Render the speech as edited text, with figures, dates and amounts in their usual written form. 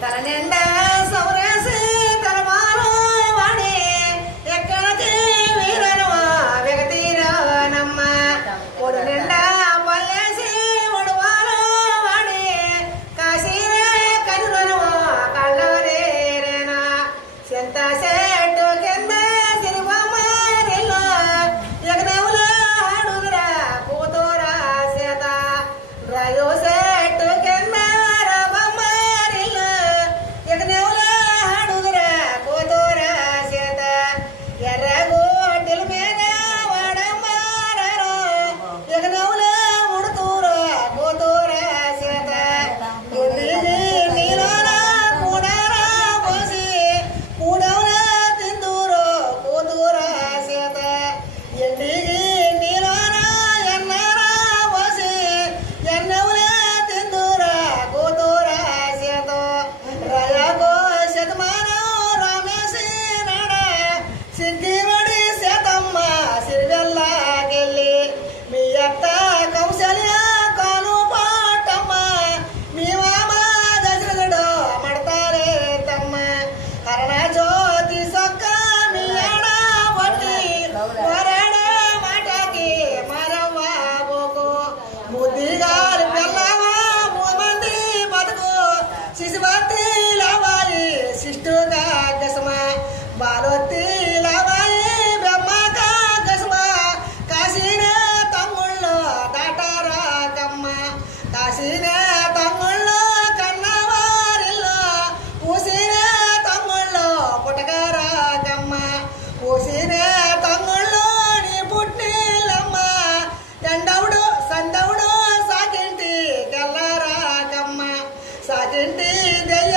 తల నిండా సౌరేసి తలమాను వాడి ఎక్కడికి వీరను వెగతీరనమ్మ ఒడు నిండా పల్లేసి ఒడువాను వాడి కాశీరే కనులను కళ్ళరేనా చెంత చెట్టు కింద సిరిబొమ్మ నిల్లు ఎగనవుల ఆడుదురా కూతురా చేత రాయో చెట్టు కింద రాబమ్మ నిల్లు ఎగనవుల ఆడుదురా కూతురా చేత ఎర్రగోడ్డల మీద వాడమ్మారారు ఎగనవుల ఉడుతూరు కూతురా చేత నీలోన కూడారా పోసి కూడవుల తిందూరు కూతురా చేత ఎండిగి నీలోన ఎన్నారా పోసి ఎన్నవుల తిందూరా కూతురా చేత రయగో శతమానం రామేసి నాడ సిద్ధివడి చేతమ్మ సిరివెల్లాకెళ్ళి మీ అత్త కౌశల్య కాను పాటమ్మ మీ మామ దశరథుడు మడతారే తమ్మ హరణ జ్యోతి సొక్క మీ ఆడ వట్టి వరడే మాటకి మరవ్వ బోకు ముద్దిగారు పిల్లవా మంది బతుకు శిశువతి లావాయి శిష్టుగా గసమ బాలొత్తి లావాయి బ్రహ్మక గసమ కాశీనే తమ్ముళ్ళు దాటారా కమ్మ కాశీనే తమ్ముళ్ళు కన్నవారిల్లో పూసినే తమ్ముళ్ళు పుటకారా కమ్మ పూసినే తమ్ముళ్ళు నీ పుట్టిలమ్మ ఎండవుడు సందవుడు సాకింటి గల్లారా కమ్మ సాకింటి దెయ్య